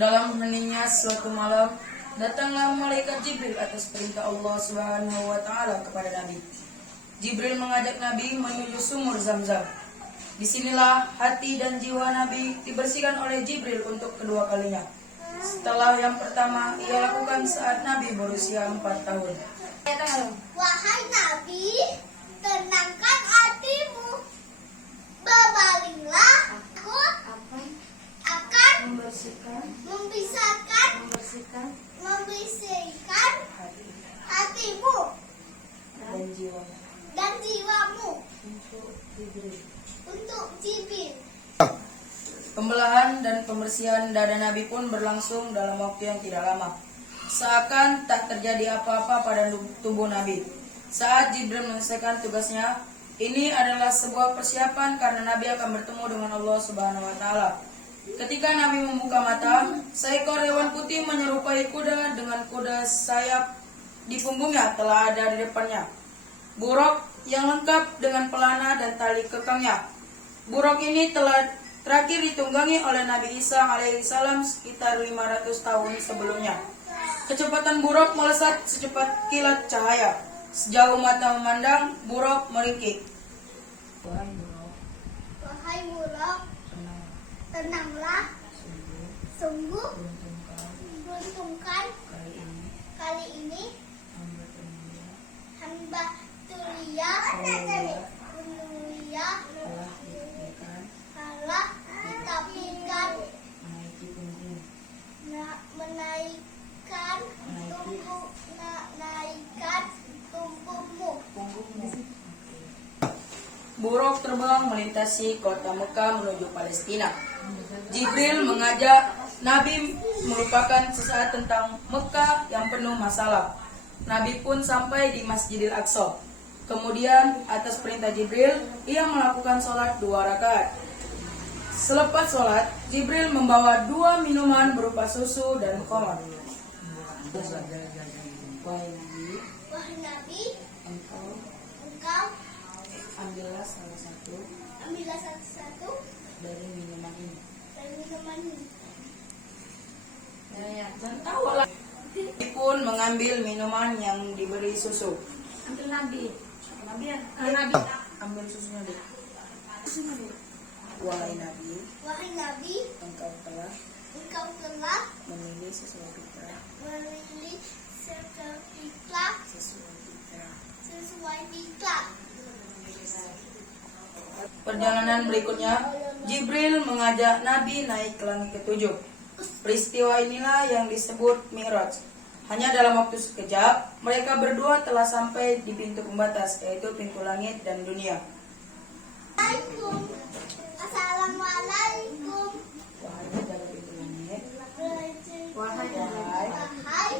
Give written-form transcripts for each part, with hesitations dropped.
Dalam heningnya suatu malam, datanglah malaikat Jibril atas perintah Allah Subhanahu wa Ta'ala kepada Nabi. Jibril mengajak Nabi menuju sumur Zam-Zam. Disinilah hati dan jiwa Nabi dibersihkan oleh Jibril untuk kedua kalinya. Setelah yang pertama ia lakukan saat Nabi berusia 4 tahun. Wahai Nabi, tenangkan hatimu. Berbalinglah, aku akan membersihkan hatimu dan jiwamu untuk Jibril. Pembelahan dan pembersihan dada Nabi pun berlangsung dalam waktu yang tidak lama. Seakan tak terjadi apa-apa pada tubuh Nabi. Saat Jibril menyelesaikan tugasnya, ini adalah sebuah persiapan karena Nabi akan bertemu dengan Allah Subhanahu wa Ta'ala. Ketika Nabi membuka mata, seekor hewan putih menyerupai kuda dengan kuda sayap di punggungnya telah ada di depannya. Buruk yang lengkap dengan pelana dan tali kekangnya. Buruk ini telah terakhir ditunggangi oleh Nabi Isa alaihissalam sekitar 500 tahun sebelumnya. Kecepatan buruk melesat secepat kilat cahaya. Sejauh mata memandang, buruk meringkik. Wahai buruk, tenanglah, sungguh beruntungkan kali ini hamba Tulia telah ditapikan menaikkan tubuhmu. Buruk terbang melintasi kota Mekah menuju Palestina. Jibril mengajak Nabi melupakan sesaat tentang Mekah yang penuh masalah. Nabi pun sampai di Masjidil Aqsa. Kemudian atas perintah Jibril, ia melakukan sholat 2 rakaat. Selepas sholat, Jibril membawa 2 minuman berupa susu dan khamar. Wahai Nabi, engkau Ambillah salah satu dari minuman ini. Dan tahulah. Nabi pun mengambil minuman yang diberi susu. Ambil Nabi Ambil susunya deh. Wahai Nabi, engkau telah memilih sesuai fitrah sesuai fitrah. Perjalanan berikutnya, Jibril mengajak Nabi naik ke langit ke-7. Peristiwa inilah yang disebut Mi'raj. Hanya dalam waktu sekejap, mereka berdua telah sampai di pintu pembatas, yaitu pintu langit dan dunia. Assalamualaikum. Wahai penjaga pintu langit, Wahai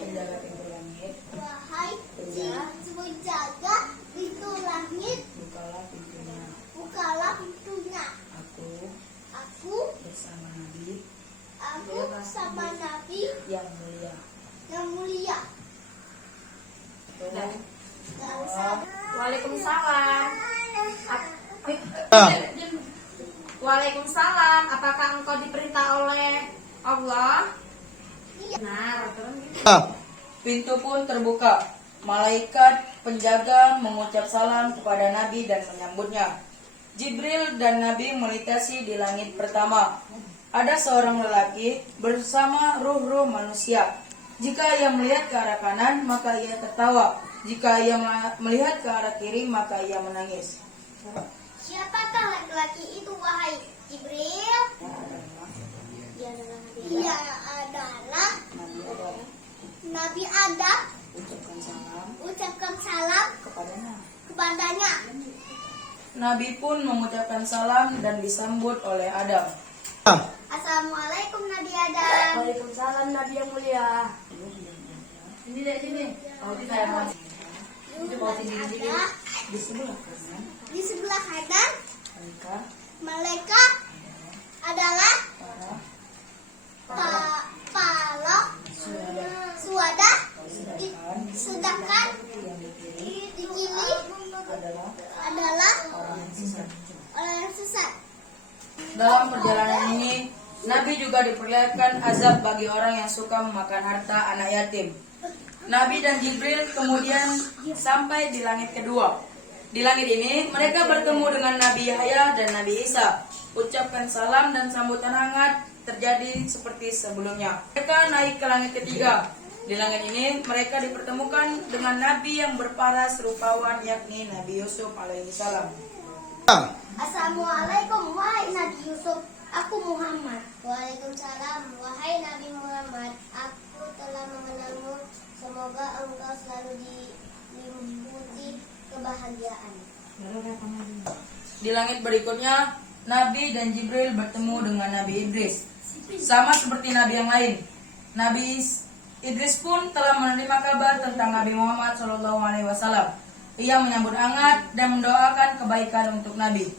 penjaga pintu langit, penjaga pintu langit, bukalah pintunya. Aku Bersama Nabi sama Nabi yang mulia. Waalaikumsalam. Waalaikumsalam. Apakah engkau diperintah oleh Allah? Nah, Pintu pun terbuka. Malaikat penjaga mengucap salam kepada Nabi dan menyambutnya. Jibril dan Nabi melintasi di langit pertama. Ada seorang lelaki bersama ruh-ruh manusia. Jika ia melihat ke arah kanan, maka ia tertawa. Jika ia melihat ke arah kiri, maka ia menangis. Siapakah laki-laki itu, wahai Jibril? Dia adalah Nabi Adam. Ucapkan salam kepadanya. Nabi pun mengucapkan salam dan disambut oleh Adam. Assalamualaikum Nabi Adam. Waalaikumsalam Nabi yang mulia. Ini deh sini. Oh, di saya. Ada di sebelah kanan mereka adalah Palok Suada, sedangkan di kiri adalah orang yang sesat. Dalam perjalanan ini, Nabi juga diperlihatkan azab bagi orang yang suka memakan harta anak yatim. Nabi dan Jibril kemudian sampai di langit kedua. Di langit ini mereka bertemu dengan Nabi Yahya dan Nabi Isa. Ucapkan salam dan sambutan hangat terjadi seperti sebelumnya. Mereka naik ke langit ketiga. Di langit ini mereka dipertemukan dengan Nabi yang berparas rupawan, yakni Nabi Yusuf alaihi salam. Assalamualaikum wahai Nabi Yusuf, aku Muhammad. Waalaikumsalam wahai Nabi Muhammad, aku telah mengenalmu. Semoga engkau selalu diliputi kebahagiaan. Di langit berikutnya, Nabi dan Jibril bertemu dengan Nabi Idris. Sama seperti Nabi yang lain, Nabi Idris pun telah menerima kabar tentang Nabi Muhammad SAW. Ia menyambut hangat dan mendoakan kebaikan untuk Nabi.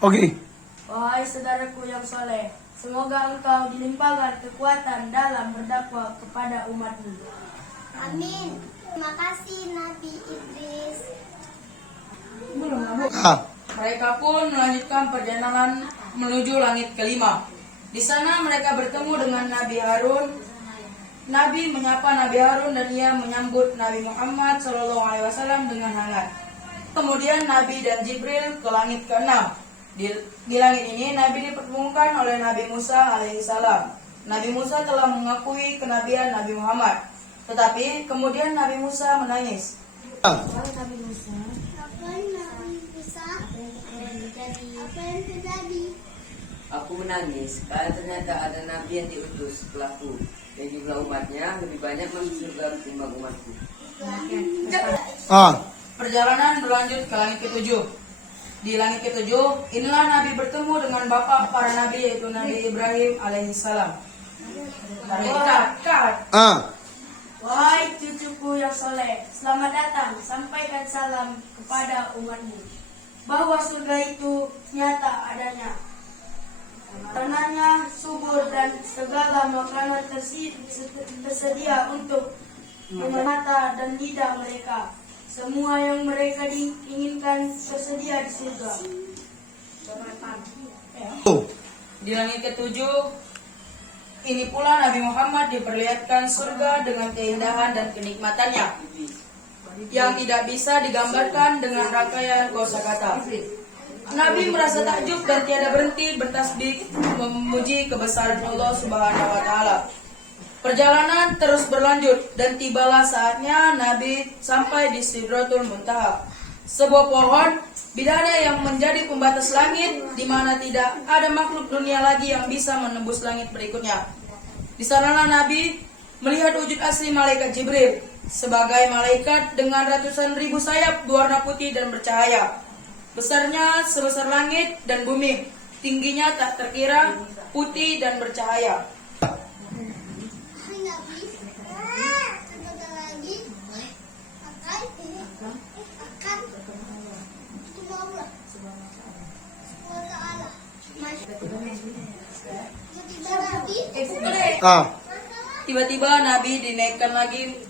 Oke. Wahai saudaraku yang soleh, semoga engkau dilimpahkan kekuatan dalam berdakwah kepada umatmu. Amin. Terima kasih Nabi Idris. Mereka pun melanjutkan perjalanan menuju langit kelima. Di sana mereka bertemu dengan Nabi Harun. Nabi menyapa Nabi Harun dan ia menyambut Nabi Muhammad SAW dengan hangat. Kemudian Nabi dan Jibril ke langit ke-6. Di langit ini Nabi dipertemukan oleh Nabi Musa alaihissalam. Nabi Musa telah mengakui kenabian Nabi Muhammad. Tetapi kemudian Nabi Musa menangis. Nabi Musa, Apa Nabi Musa? Apa yang terjadi? Aku menangis karena ternyata ada nabi yang diutus setelahku dan jumlah umatnya lebih banyak masuk surga ketimbang umatku. Perjalanan berlanjut ke langit ketujuh. Di langit ketujuh, inilah Nabi bertemu dengan bapak para nabi, yaitu Nabi Ibrahim alaihissalam. wahai cucuku yang soleh, selamat datang, sampaikan salam kepada umatmu, bahwa surga itu nyata adanya. Karenanya subur dan segala makanan tersedia untuk mata dan lidah mereka. Semua yang mereka inginkan tersedia di surga. Di langit ketujuh, ini pula Nabi Muhammad diperlihatkan surga dengan keindahan dan kenikmatannya yang tidak bisa digambarkan dengan rangkaian kosakata. Nabi merasa takjub dan tiada berhenti bertasbih memuji kebesaran Allah Subhanahu wa taala. Perjalanan terus berlanjut dan tibalah saatnya Nabi sampai di Sidratul Muntaha, sebuah pohon bidadari yang menjadi pembatas langit di mana tidak ada makhluk dunia lagi yang bisa menembus langit berikutnya. Di sanalah Nabi melihat wujud asli malaikat Jibril sebagai malaikat dengan ratusan ribu sayap berwarna putih dan bercahaya. Besarnya sebesar langit dan bumi, tingginya tak terkira, putih dan bercahaya. Hai Nabi, sebentar lagi akan ketemu Allah SWT. Tiba-tiba Nabi dinaikkan lagi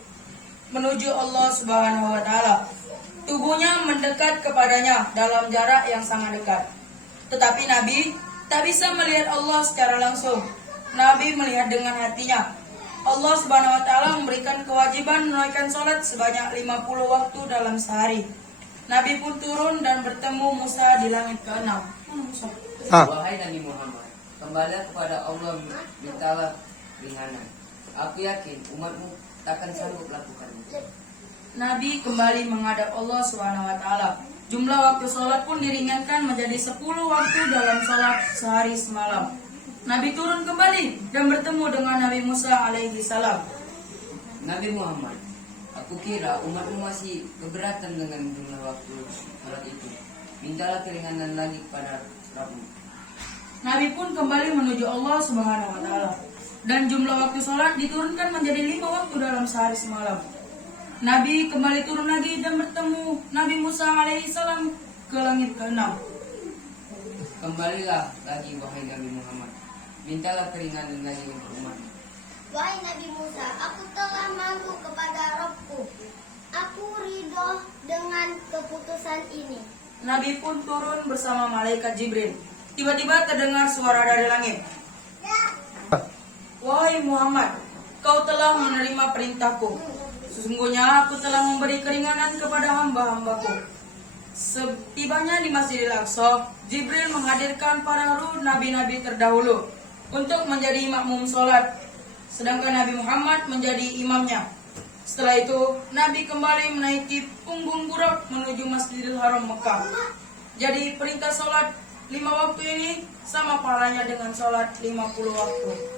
menuju Allah Subhanahu wa taala. Tubuhnya mendekat kepadanya dalam jarak yang sangat dekat. Tetapi Nabi tak bisa melihat Allah secara langsung. Nabi melihat dengan hatinya. Allah Subhanahu wa taala memberikan kewajiban menunaikan salat sebanyak 50 waktu dalam sehari. Nabi pun turun dan bertemu Musa di langit ke-6. Wahai Nabi Muhammad, kembalilah kepada Allah, mintalah ringanan. Aku yakin umatmu takkan sanggup lakukannya. Nabi kembali menghadap Allah Subhanahu wa taala. Jumlah waktu sholat pun diringankan menjadi 10 waktu dalam sholat sehari semalam. Nabi turun kembali dan bertemu dengan Nabi Musa alaihi salam. Nabi Muhammad, aku kira umatmu masih keberatan dengan jumlah waktu sholat itu. Mintalah keringanan lagi kepada Rabbmu. Nabi pun kembali menuju Allah Subhanahu wa taala. Dan jumlah waktu sholat diturunkan menjadi 5 waktu dalam sehari semalam. Nabi kembali turun lagi dan bertemu Nabi Musa alaihi salam ke langit ke-6. Kembalilah lagi wahai Nabi Muhammad, mintalah keringanan lagi untuk umatmu. Wahai Nabi Musa, aku telah malu kepada Rabbku. Aku ridho dengan keputusan ini. Nabi pun turun bersama malaikat Jibril. Tiba-tiba terdengar suara dari langit. Wahai Muhammad, kau telah menerima perintahku. Sesungguhnya aku telah memberi keringanan kepada hamba-hambaku. Setibanya di Masjidil Aqsa, Jibril menghadirkan para ruh nabi-nabi terdahulu untuk menjadi makmum sholat, sedangkan Nabi Muhammad menjadi imamnya. Setelah itu, Nabi kembali menaiki punggung burak menuju Masjidil Haram Mekah. Jadi perintah sholat 5 waktu ini sama pahalanya dengan sholat 50 waktu.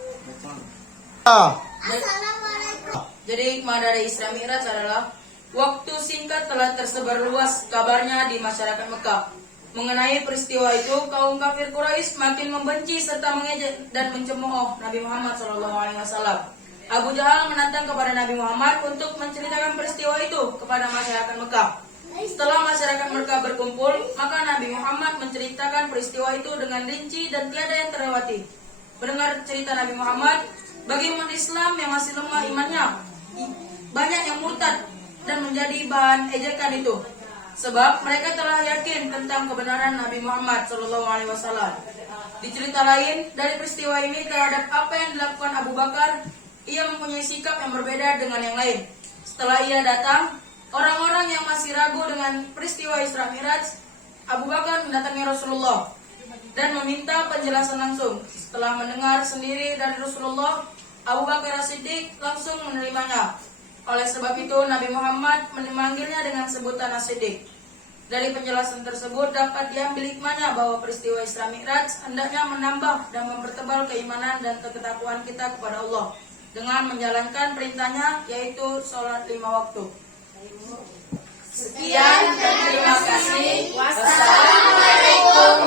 Assalamualaikum. Jadi hikmah dari Isra Mi'raj adalah waktu singkat telah tersebar luas kabarnya di masyarakat Mekah. Mengenai peristiwa itu, kaum kafir Quraisy makin membenci serta mengejek dan mencemooh Nabi Muhammad SAW. Abu Jahal menantang kepada Nabi Muhammad untuk menceritakan peristiwa itu kepada masyarakat Mekah. Setelah masyarakat Mekah berkumpul, maka Nabi Muhammad menceritakan peristiwa itu dengan rinci dan tiada yang terlewati. Mendengar cerita Nabi Muhammad, bagi umat Islam yang masih lemah imannya, banyak yang murtad dan menjadi bahan ejekan itu. Sebab mereka telah yakin tentang kebenaran Nabi Muhammad SAW. Di cerita lain dari peristiwa ini terhadap apa yang dilakukan Abu Bakar, ia mempunyai sikap yang berbeda dengan yang lain. Setelah ia datang, orang-orang yang masih ragu dengan peristiwa Isra Mi'raj, Abu Bakar mendatangi Rasulullah dan meminta penjelasan langsung. Setelah mendengar sendiri dari Rasulullah, Abu Bakar As-Siddiq langsung menerimanya. Oleh sebab itu, Nabi Muhammad memanggilnya dengan sebutan As-Siddiq. Dari penjelasan tersebut dapat diambil hikmahnya bahwa peristiwa Isra Mi'raj hendaknya menambah dan mempertebal keimanan dan ketakwaan kita kepada Allah dengan menjalankan perintahnya, yaitu sholat 5 waktu. Sekian dan terima kasih. Wassalamualaikum